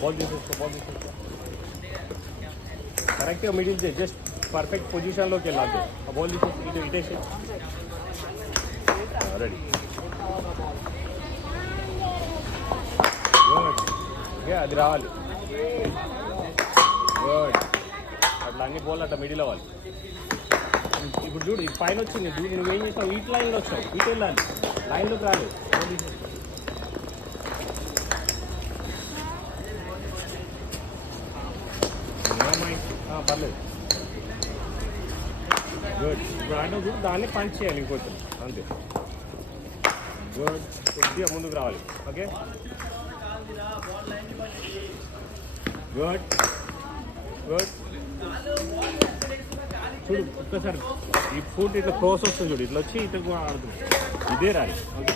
Ball తీసేసుకో కరెక్ట్గా middle చేయి, just perfect పొజిషన్లోకి వెళ్ళాలి. ఆ బాల్ తీసేసి ఇటేసి రెడీ. గుడ్, అది రావాలి. గుడ్, అట్లా అన్ని బాల్ అట్లా మిడిల్ అవ్వాలి. ఇప్పుడు చూడు, ఈ పైన వచ్చింది చూడు, నువ్వేం చేస్తావు, ఇటు లైన్లో వచ్చావు, ఇటు వెళ్ళాలి, లైన్లోకి రాలేదు. పర్లేదు. గుడ్, ఇప్పుడు అంటే చూడు దాన్ని పంచ్ చేయాలి ఇంకొంచెం, అంతే. గుడ్, కొద్దిగా ముందుకు రావాలి. Okay, good good. చూడు ఒక్కసారి ఈ ఫుట్ ఇట్లా క్రాస్ వస్తుంది చూడు, ఇట్లా వచ్చి ఇట్లా ఆడుతుంది, ఇదే రాలి. ఓకే.